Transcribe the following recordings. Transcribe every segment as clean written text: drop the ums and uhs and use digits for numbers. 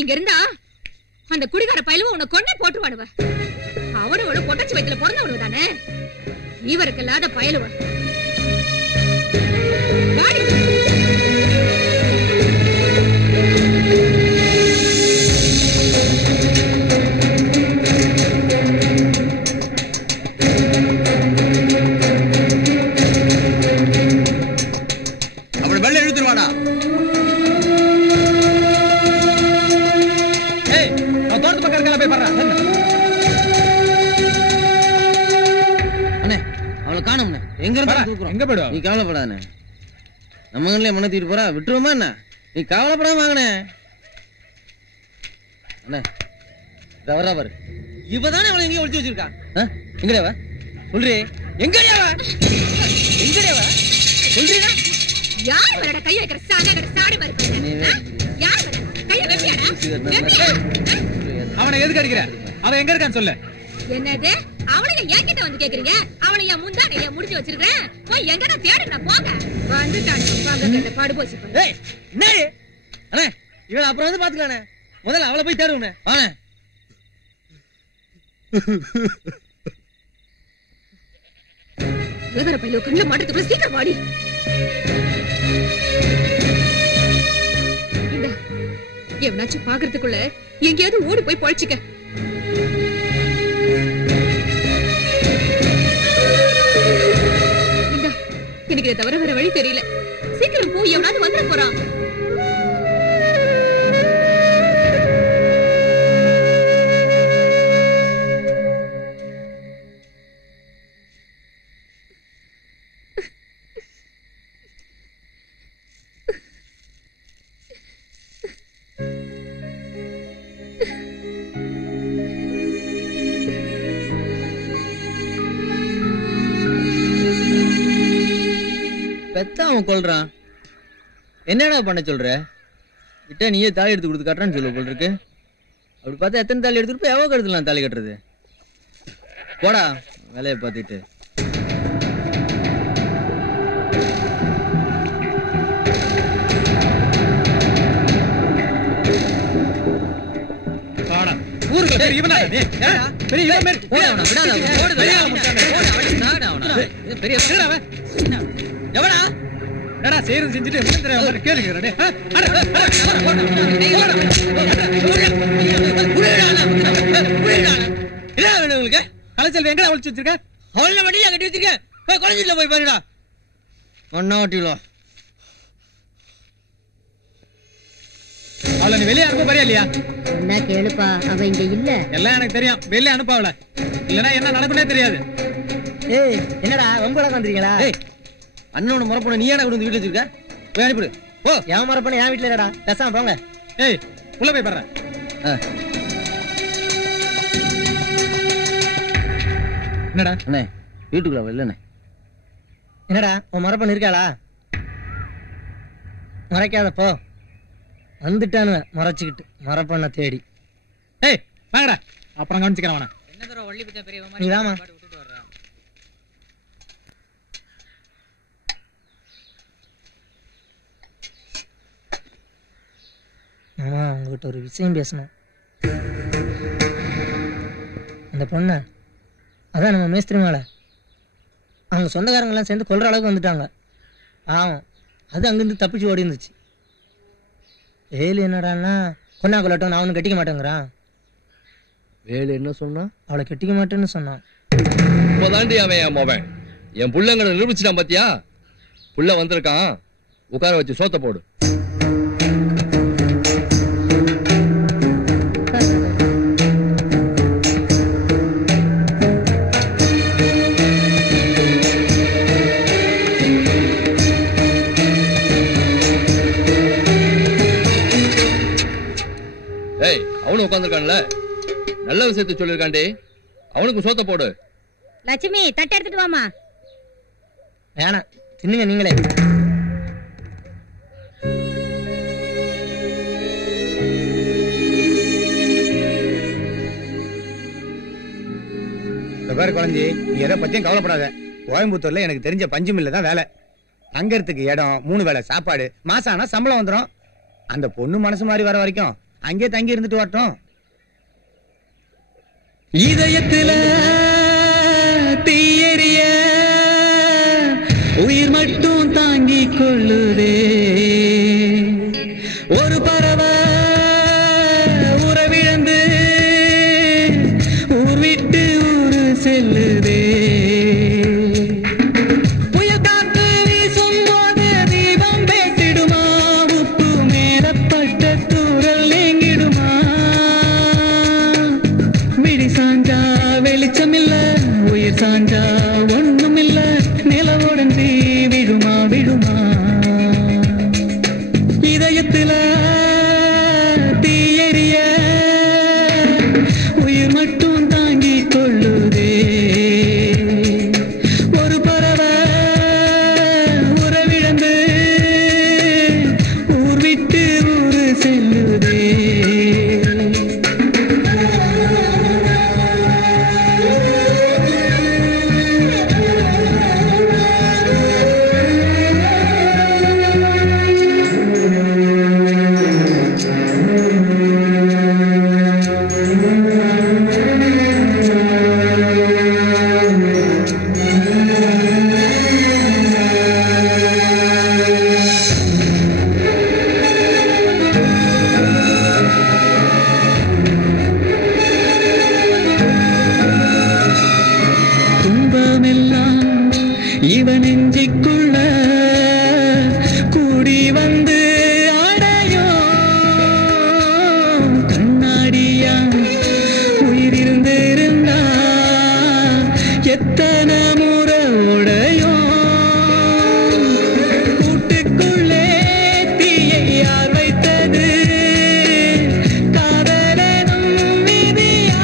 இங்க இருந்தா அந்த குடிகார பயலுவ உன்னை கொன்னே போட்டுருவானுவ. அவனோட பொட்டச்சி வயித்துல பிறந்தவனு தானே இவருக்கு இல்லாத பயலுவ. அவன் வெள்ள இழுத்துருவானா? ஏய், நான் தோட்டத்து பக்கம் இருக்கான போய் பாரு. அண்ணே அவளை காணோம்ண்ணே. எங்க இருந்தா தூக்குறோம். எங்க போயிடுவா? நீ கவலைப்படாதே. நம்ம கண்ணிலே மண்ணை தூக்கிட்டு போறா. விட்டுருவோமா என்ன? நீ கவலைப்படாம வாங்கண்ணே. அண்ணே வரா பாரு. இவதானே அவளை எங்கேயும் ஒளிச்சு வச்சிருக்கா. எங்கடா சொல்றி? எங்கடியா எங்கடியா சொல்றீனா? யார் வரட கைய வைக்கிற சாணாங்கற சாடி வருது? யார் வர கைய வெட்டியாடா? அவனை எதுக்கு அடிக்கிற? அவன் எங்க இருக்கான்னு சொல்லு. என்னது? அவளைய என்கிட்ட வந்து கேக்குறீங்க? அவளைய முந்தானைய முடிச்சு வச்சிருக்கேன். போய் எங்கடா தேடுறா போங்க. வந்துட்டானே வாங்க பாடு போச்சு. ஏய் என்னடி? அண்ணே இவள அப்புறம் வந்து பாத்துக்கலானே. முதல்ல அவளை போய் தேடுவோனே. வாங்க. இவர பையோ கண்ண மாட்டதுக்குள்ள சீக்கிரம் வாடி. இந்த எவனாச்சும் பாக்குறதுக்குள்ள எங்கேயாவது ஓடி போய் பொழைச்சிக்க. எனக்கு இதை தவிர வேற வழி தெரியல. சீக்கிரம் போய் எவனாவது வந்துட போறான். பெத்த அவன் கொல்றான். என்னடா பண்ண சொல்ற? கிட்ட நீயே தாலி எடுத்து கொடுத்து காட்டுறான்னு சொல்ல போல் இருக்கு. அப்படி பார்த்தா எத்தனை தாலி எடுத்துட்டு போய் எவ்வளோ கருத்துலாம் தாலி கட்டுறது? போடா வேலையை பார்த்துட்டு. ஊருக்கு பெரிய இவனா நீ? பெரிய இவன் மேல போடா அவன விடாத. ஓடு வெளிய முட்டானே. போடா அவன நாடா அவன. பெரிய என்னடா அவன்? எவனா? என்னடா செய்றது செஞ்சிட்டு என்ன அவன கேளுங்கடா டேய். என்ன வேணும் உங்களுக்கு? கலைச்செல்வி எங்கடா ஒளிச்சு வச்சிருக்க? அவள வண்டியில கட்டி வச்சிருக்க. போய் காலேஜ்ல போய் பாருடா. ஒண்ணா ஓட்டிலோ. அவளை நீ வெளியே அனுப்ப போறியா இல்லையா? என்ன கேளுப்பா, அவ இங்க இல்ல. எல்லாம் எனக்கு தெரியும். வெளியே அனுப்ப அவளை. இல்லனா என்ன நடக்குனே தெரியாது. ஏய் என்னடா ரொம்ப அழகா வந்தீங்களா? ஏய் அண்ணனோட முறப்பன நீ ஏன்டா கொண்டு வீட்ல வச்சிருக்க? போய் அனுப்பிடு. போ. என் முறப்பன என் வீட்ல இல்லடா. பேசாம போங்க. ஏய் உள்ள போய் பாரு. என்னடா? அண்ணே வீட்டுக்குள்ள வரலண்ணே. என்னடா உன் முறப்பன் இருக்காளா? மறைக்காத போ. வந்துட்டானு மறைச்சிக்கிட்டு மரப்பண்ண தேடி. ஏய் வாங்கடா, அப்புறம் கவனிச்சுக்கிறேன் அவனை. என்ன தடவை வள்ளி பிச்சை பெரியவமா நீ வாமா விட்டுட்டு வர்ற. மாமா உங்ககிட்ட ஒரு விஷயம் பேசணும். அந்த பொண்ணு அதான் நம்ம மேஸ்திரி மேலே அவங்க சொந்தக்காரங்கெல்லாம் சேர்ந்து கொல்ற அளவுக்கு வந்துட்டாங்க. ஆமாம், அது அங்கேருந்து தப்பிச்சு ஓடி இருந்துச்சு. வேலு என்னடான்னா கொண்டா கொள்ளட்டும், நான் அவனு கட்டிக்க மாட்டேங்கிறான். வேலு என்ன சொன்னான்? அவளை கட்டிக்க மாட்டேன்னு சொன்னான். இப்போதாண்டி அவன் என் மோவன் என் புள்ளங்களை நிரூபிச்சுட்டான். பாத்தியா, புள்ள வந்திருக்கான், உட்கார வச்சு சோத்த போடு. ஏய், அவனு உட்காந்துருக்கான்ல, நல்ல விஷயத்தை சொல்லிருக்காண்டி, அவனுக்கு சோத்த போடு. லட்சுமி தட்டை எடுத்துட்டு வாமா. வேணாம், தின்னுங்க நீங்களே. பாரு குழந்தை, நீ எதை பத்தியும் கவலைப்படாத. கோயம்புத்தூர்ல எனக்கு தெரிஞ்ச பஞ்சு மில்ல தான் வேலை. தங்கறதுக்கு இடம், 3 வேளை சாப்பாடு, மாசம் ஆனா சம்பளம் வந்துடும். அந்த பொண்ணு மனசு மாதிரி வர வரைக்கும் அங்கே தங்கி இருந்துட்டு வரட்டும். இதயத்துல தீயறிய உயிர் மட்டும் தாங்கிக் கொள்ளுதே. ஒரு பறவை உறவிழந்து ஊர் விட்டு ஊரு செல்லுதே. புயல் காத்து வீசும் போது தீபம் பேசிடுமா, உப்பு மேலப்பட்ட தூரல் நீங்கிடுமா. விழி சாஞ்சா வெளிச்சமில்ல, உயிர் சாஞ்சா ஒண்ணுமில்ல, நிலவுடஞ்சி விழுமா விழுமா. இதயத்துல தீயறிய உயிர் மட்டும் தாங்கிக் கொள்ளுதே. ஒரு பறவை உறவிழந்து ஊர் விட்டு ஊரு செல்லுதே. துன்பமெல்லாம் இவன் நெஞ்சிக்குள்ள கூடி வந்து அடையும். கண்ணாடியா உயிர் இருந்திருந்தா எத்தனை முறை உடையும். கூட்டுக்குள்ளே தீயை யார் வைத்தது, காதலனும் விதியா.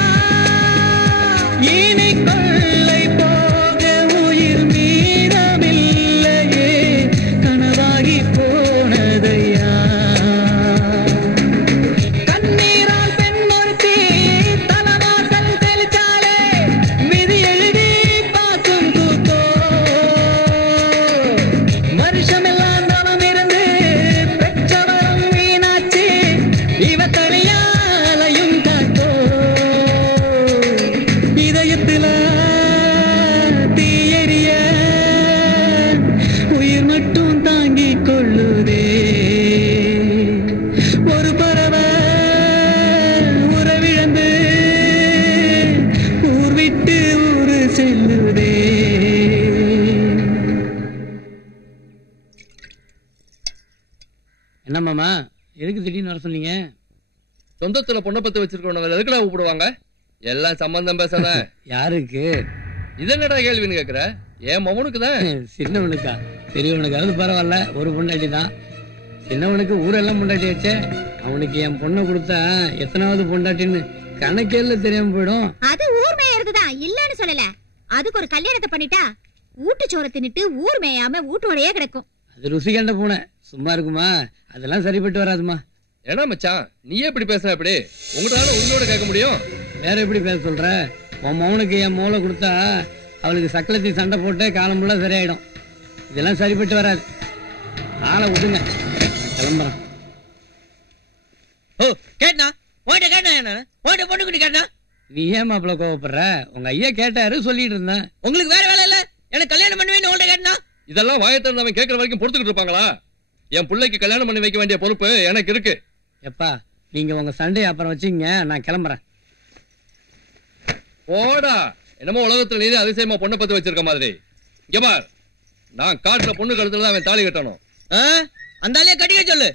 இனி கொள்ளை போக உயிர் மீதமில்லையே, கனவாகி போனதையா. கண்ணீரால் பெண்ணொருத்தி தலவாசல் தெளிச்சாலே, விதி எழுதி பார்க்கும் கூத்தோ. வருஷமெல்லாம் தவம் இருந்து பெற்றவரும் வீணாச்சு, இவ தனியாலையும் காத்தோ. இதயத்துல தீயறிய உயிர் மட்டும் தாங்கிக் கொள்ளுதே. ஒரு பறவை உறவிழந்து ஊர் விட்டு ஊரு செல்லுதே. என்ன மாமா, எதுக்கு திடீர்னு வர சொன்னீங்க? சொந்தத்துல பொண்ணை பத்து வச்சிருக்கவங்க எதுக்குடா கூப்பிடுவாங்க? எல்லாம் சம்பந்தம் பேசாத. யாருக்கு? இது என்னடா கேள்வின்னு கேக்குற? என் மகனுக்கு தான். சின்னவனுக்கா? பெரியவனுக்காவது பரவாயில்ல, ஒரு பொண்டாட்டி தான். சின்னவனுக்கு ஊரெல்லாம் பொண்டாட்டி வச்சே. அவனுக்கு என் பொண்ணை கொடுத்தா எத்தனாவது பொண்டாட்டின்னு கணக்கேல தெரியாம போயிடும். அது ஊர் மேயறதுதான், இல்லன்னு சொல்லல. அதுக்கு ஒரு கல்யாணத்தை பண்ணிட்டா ஊட்டுச்சோற தின்னுட்டு ஊர் மேயாம வீட்டோடயே கிடக்கும். அது ருசி கண்ட பூனை சும்மா இருக்குமா? அதெல்லாம் சரிப்பட்டு வராதுமா. ஏன்னா மச்சான், நீயே இப்படி பேசுற? எப்படி உங்களால உங்களோட கேட்க முடியும்? வேற எப்படி பேச சொல்ற? உன் மௌனுக்கு என் மோளை கொடுத்தா அவளுக்கு சக்கலத்தி சண்டை போட்டு காலம் ஃபுல்லா சரியாயிடும். இதெல்லாம் சரிப்பட்டு வராது. ஆளை விடுங்க, கிளம்புறேன். ஓ கேட்டா ஓட்ட கேட்டா என்ன ஓட்ட பொண்ணுக்கிட்டு கேட்டா? நீ ஏன் மாப்பிள்ள கோவப்படுற? உங்க ஐயா கேட்டாரு, சொல்லிட்டு இருந்தேன். உங்களுக்கு வேற வேலை இல்ல? எனக்கு கல்யாணம் பண்ணுவேன்னு ஓட்ட கேட்டா? இதெல்லாம் வாயத்திறந்தவன் கேட்கற வரைக்கும் பொறுத்துக்கிட்டு இருப்பாங்களா? என் பிள்ளைக்கு கல்யாணம் பண்ணி வைக்க வேண்டிய பொறுப்பு எனக்கு இருக்கு. எப்பா, நீங்க உங்க சண்டையை அப்புறம் வச்சுங்க, நான் கிளம்புறேன். போடா, என்னமோ உலகத்துல நீதி அதிசயமா பொண்ணை பத்தி வச்சிருக்க மாதிரி. இங்க பார், நான் காட்டுற பொண்ணு கழுத்துல தான் அவன் தாலி கட்டணும். அந்த ஆளையே கட்டிக்க சொல்லு.